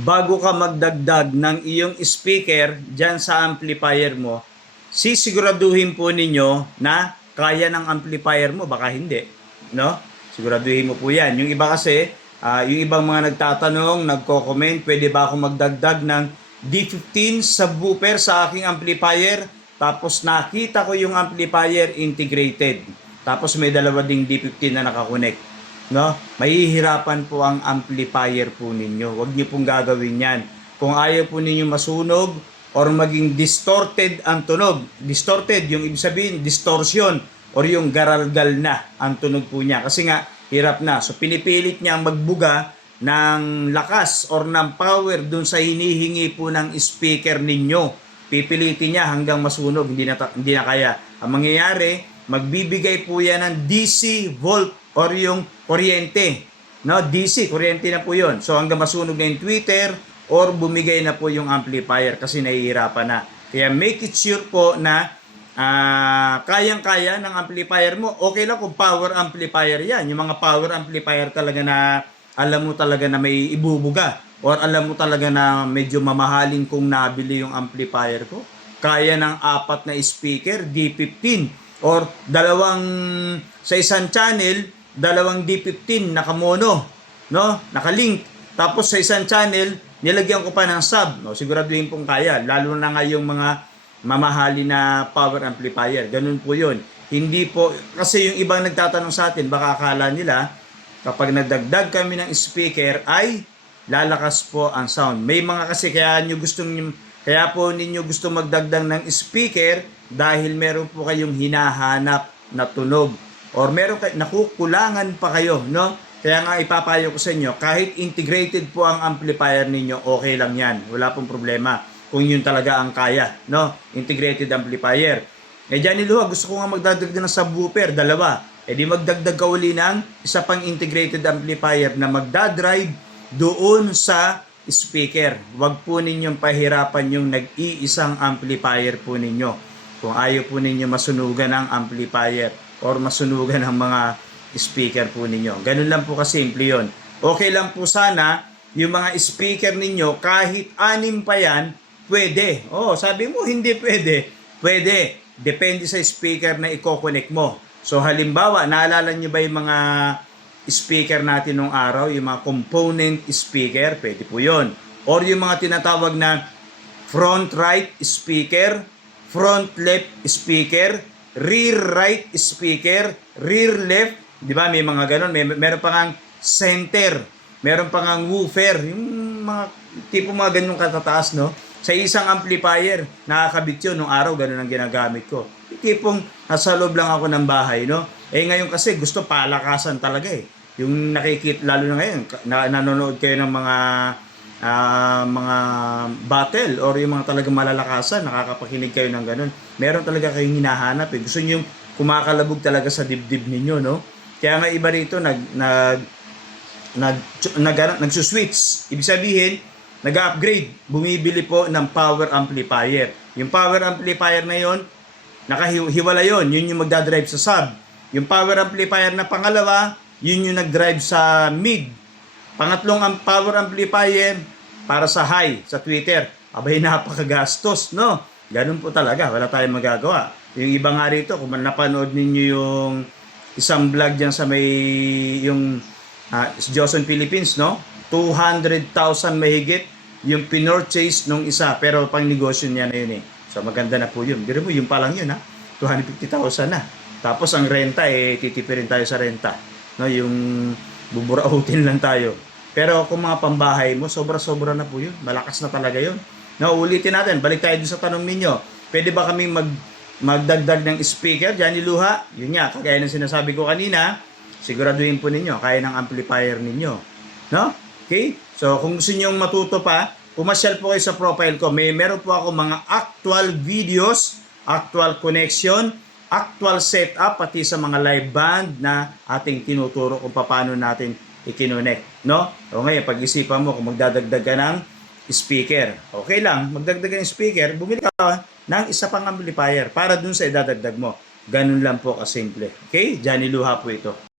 bago ka magdagdag ng iyong speaker dyan sa amplifier mo, sisiguraduhin po ninyo na kaya ng amplifier mo, baka hindi, no? Siguraduhin mo po yan. Yung iba kasi, yung ibang mga nagtatanong, nagko-comment, pwede ba ako magdagdag ng D15 subwoofer sa aking amplifier? Tapos nakita ko yung amplifier integrated. Tapos may dalawa ding D15 na nakakonect. No? Mahihirapan po ang amplifier po ninyo. Huwag niyo pong gagawin yan. Kung ayaw po ninyo masunog or maging distorted ang tunog. Distorted, yung ibig sabihin, distortion or yung garalgal na ang tunog po niya. Kasi nga, hirap na. So, pinipilit niya magbuga ng lakas or ng power dun sa hinihingi po ng speaker ninyo. Pipilitin niya hanggang masunog. Hindi na kaya. Ang mangyayari, magbibigay po yan ng DC volt or yung kuryente. No, DC, kuryente na po yun. So hanggang masunog na yung tweeter or bumigay na po yung amplifier kasi nahihirapan na. Kaya make it sure po na kayang-kaya ng amplifier mo. Okay lang kung power amplifier yan. Yung mga power amplifier talaga na alam mo talaga na may ibubuga or alam mo talaga na medyo mamahalin kung nabili yung amplifier ko. Kaya ng 4 na speaker, D15 or sa isang channel, 2 D15 nakamono, no? Nakalink. Tapos sa isang channel, nilagyan ko pa ng sub, no? Siguraduhin pong kaya, lalo na nga yung mga mamahali na power amplifier. Ganun po 'yun. Hindi po kasi yung ibang nagtatanong sa atin, baka akala nila kapag nagdagdag kami ng speaker ay lalakas po ang sound. May mga kasi kaya po ninyo gusto magdagdag ng speaker dahil meron po kayong hinahanap na tunog or meron nakukulangan pa kayo, no? Kaya nga ipapayo ko sa inyo, kahit integrated po ang amplifier ninyo, okay lang yan. Wala pong problema kung yun talaga ang kaya, no? Integrated amplifier. Johnny Luha, gusto ko nga magdagdag ng subwoofer, 2. Di magdagdag ka uli ng isa pang integrated amplifier na magdadrive doon sa speaker. Huwag po ninyong pahirapan yung nag-iisang amplifier po ninyo. Kung ayaw po ninyo masunugan ang amplifier or masunugan ng mga speaker po ninyo. Ganun lang po kasimple yun. Okay lang po sana yung mga speaker ninyo kahit 6 pa yan, pwede. Sabi mo hindi pwede. Pwede. Depende sa speaker na i-connect mo. So halimbawa, naalala nyo ba yung mga speaker natin nung araw, yung mga component speaker, pwede po yun. Or yung mga tinatawag na front right speaker, front left speaker, rear right speaker, rear left, di ba? May mga ganon. Meron pa ngang center, meron pa ngang woofer, yung mga tipo mga ganun katataas, no? Sa isang amplifier, nakakabit yun. Nung araw, ganun ang ginagamit ko. Tipong nasa loob lang ako ng bahay, no? Ngayon kasi gusto palakasan talaga eh. Yung nakikita, lalo na ngayon, nanonood kayo ng mga battle or yung mga talagang malalakasan, nakakapakinig kayo ng ganun. Meron talaga kayong hinahanap eh. Gusto niyo yung kumakalabog talaga sa dibdib ninyo, no? Kaya nga iba rito nagsuswitch. Ibig sabihin, nag-upgrade, bumibili po ng power amplifier. Yung power amplifier na yon, nakahiwala yon, yun yung magdadrive sa sub. Yung power amplifier na pangalawa, yun yung nagdrive sa mid. Pangatlong power amplifier para sa high, sa tweeter. Abay, napakagastos, no? Ganun po talaga, wala tayong magagawa. Yung iba nga rito, kung napanood ninyo yung isang vlog dyan sa may, yung Joson Philippines, no? 200,000 mahigit yung pinurchase nung isa, pero pang negosyo niya na yun eh. So maganda na po yun. Pero mo, yung pa lang yun ha, 250,000 na. Tapos ang renta titipirin tayo sa renta. No, yung buburautin lang tayo. Pero kung mga pambahay mo, sobra-sobra na po yun. Malakas na talaga yun. No, ulitin natin, balik tayo dun sa tanong ninyo. Pwede ba kaming magdagdag ng speaker, Johnny Luha? Yun nga, kagaya ng sinasabi ko kanina, siguraduhin po ninyo, kaya ng amplifier ninyo. No? Okay? So, kung gusto nyo matuto pa, pumasyal po kayo sa profile ko. Meron po ako mga actual videos, actual connection, actual setup, pati sa mga live band na ating tinuturo kung paano natin i-connect. No? O ngayon, pag-isipan mo kung magdadagdag ka ng speaker. Okay lang, magdagdag ng speaker, bumili ka ng isa pang amplifier para dun sa idadagdag mo. Ganun lang po kasimple. Okay? Johnny Luha po ito.